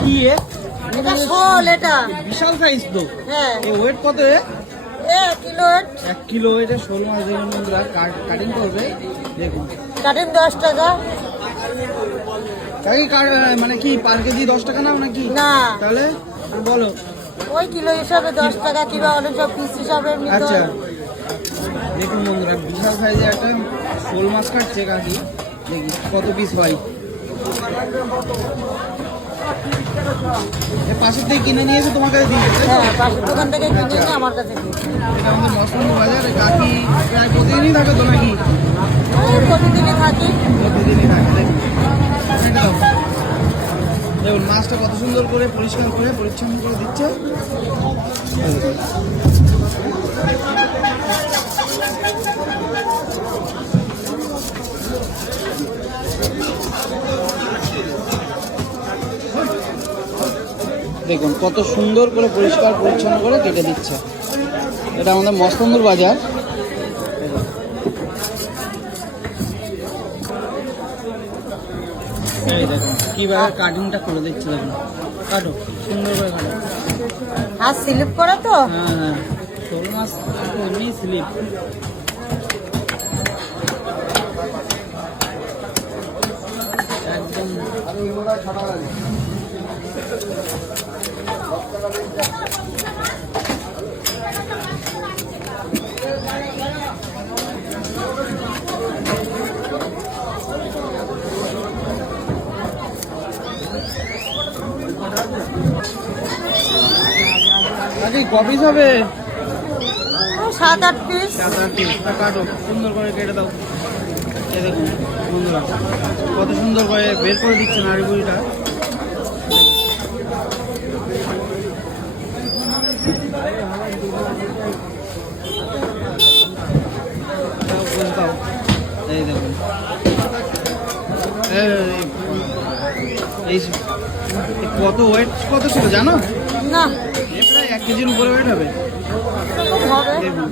কি এটা শোল, এটা বিশাল সাইজ তো। হ্যাঁ এই ওয়েট কত? 1 কিলো। 1 কিলো এটা শোল মাছ। দেখুন বন্ধুরা, কাটিং করবে। দেখুন কাটিং 10 টাকা। কাকি মানে কি পার কেজি 10 টাকা নাও নাকি? না, তাহলে বলো। ওই কিলো হিসাবে 10 টাকা, কিংবা অনেক সব পিস হিসাবে নিতে আচ্ছা, হয়। দেখুন বন্ধুরা, বিশাল সাইজে একটা শোল মাছ কাটছে কাকি। দেখি কত পিস হয়। পাশের থেকে কিনে নিয়ে এসে তোমার কাছে দিয়ে দিচ্ছে? হ্যাঁ, পাশের দোকান থেকে কিনে নিয়ে আমার কাছে দিয়ে দিই। এটা আমাদের মসলান্দ বাজার। কাকি প্রায় প্রতিদিনই থাকে তো নাকি? প্রতিদিনই থাকি। প্রতিদিনই থাকে। দেখুন এটা দাও। দেখুন মাছটা কত সুন্দর করে পরিষ্কার করে পরিচ্ছন্ন করে দিচ্ছে। দেখুন কত সুন্দর করে পরিষ্কার পরিচ্ছন্ন করে কেটে দিচ্ছে। এটা আমাদের মস্তন্দুর বাজার। এই দেখুন কিভাবে কাটিংটা করে দিচ্ছে। দেখুন কাটো, সুন্দর করে কাটো। হাত স্লিপ করে তো। হ্যাঁ হ্যাঁ, শোল মাছ এমনি স্লিপ। একদম কপিস হবে 7-8 পিস। 7-8 পিস। কাটো, সুন্দর করে কেটে দাও। এই দেখুন বন্ধুরা, কত সুন্দর করে বের করে দিচ্ছে নাড়িবুড়িটা। এই দেখুন এই কত ওয়েট কত ছিল জানো? না, প্রায় 1 কেজির উপরে ওয়েট হবে। হবে। দেখুন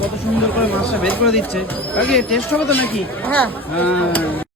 কত সুন্দর করে মাছটা বের করে দিচ্ছে। আগে টেস্ট হবে তো নাকি? হ্যাঁ। হ্যাঁ।